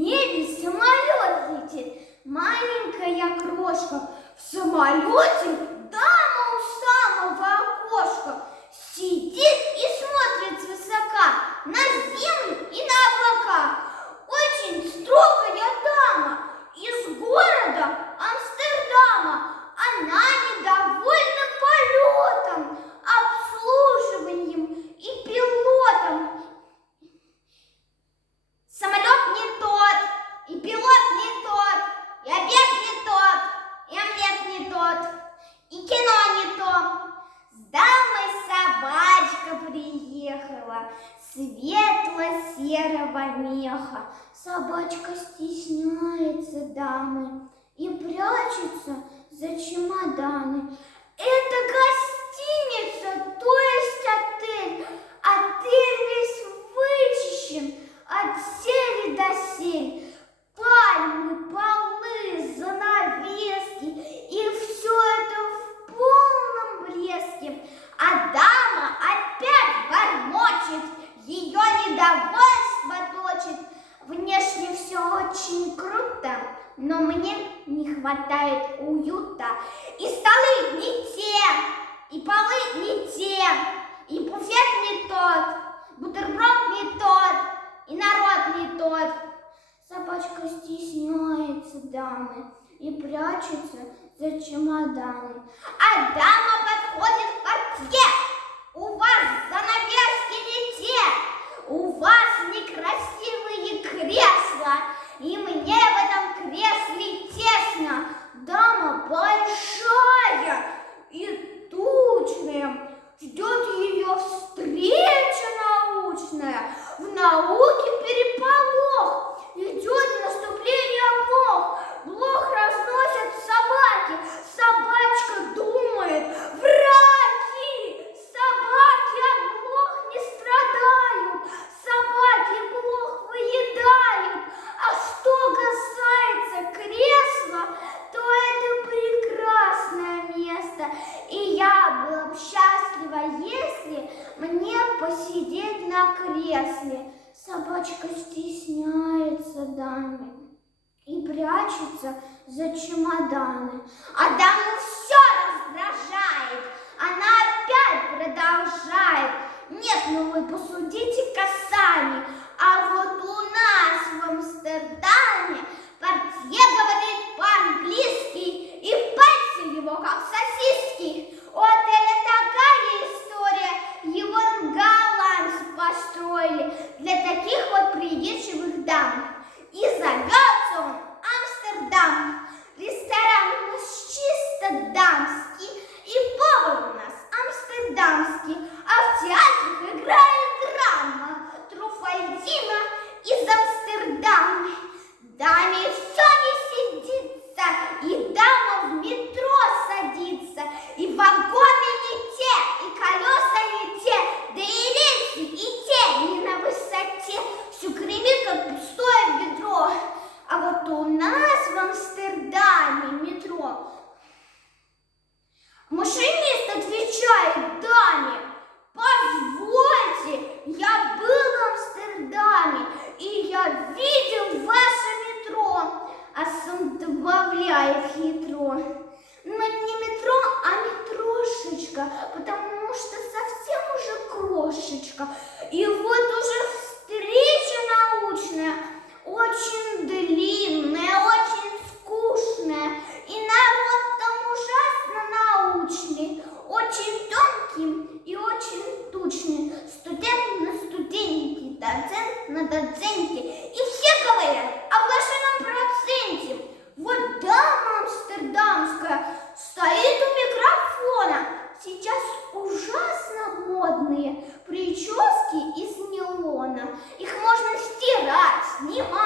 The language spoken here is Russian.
небе самолет летит, маленькая крошка. В самолете дама у самого окошка сидит и смотрит свысока на землю и на облака. Очень строгая дама из города Амстердама. Она недовольна полетом, обслуживанием и пилотом. Самолет не тот, и пилот не тот, и обед не тот, и омлет не тот, и кино не то. С дамой собачка приехала, светло-серого меха. Собачка стесняется дамы и прячется за чемоданы. Это гостиница, то есть отель. Отель весь вычищен от сели до сель. Пальмы, полы, занавески, и все это в полном блеске. А дама опять бормочет, ее недовольство точит. Внешне все очень круто, но мне не хватает уюта. И столы не те, и полы не те, и буфет не тот, бутерброд не тот, и народ не тот. Собачка стесняется дамы и прячется за чемоданы. А дама подходит к портье. У вас занавески не те, у вас некрасивые кресла, и мне в этом кресле тесно. Дама большая и тучная, ждет ее встреча научная. В науке переполох, идет наступление блох. Блох разносят собаки, собачка думает: враги! Собаки от блох не страдают, собаки блох выедают. А что касается кресла, то это прекрасное место, и я была бы счастлива, если мне посидеть на кресле. Собачка стесняется дамы и прячется за чемоданы. А даму все раздражает, она опять продолжает: нет, ну вы посудите-ка сами, а вот у нас в Амстердаме портье говорит по-английски, и пальцы его как сосиски. У отеля такая история, его голландцы построили для таких вот приветливых дам. И зовется он Амстердам. Ресторан у нас чисто дамский, и повар у нас амстердамский, а в театре играет драма Труфальдина из Амстердама. Даме все не сидится, и дама в метро садится, и вагоны не те, и колеса не те, да и рельсы и те не на высоте, все гремит, как пустое ведро. А вот у нас в Амстердаме метро машинист отвечает даме: позвольте, я был в Амстердаме, и я видел ваше метро. А сам добавляет хитро: но не метро, а метрошечка, потому что совсем уже крошечка. И вот уже встреча научная, очень длинная, очень скучная, и народ там ужасно научный, очень тонкий и очень тучный. Студент на студенте, доцент на доценте, и все говорят о блаженном проценте. Вот дама амстердамская стоит у микрофона. Сейчас ужасно модные прически из нейлона. Их можно стирать, снимать,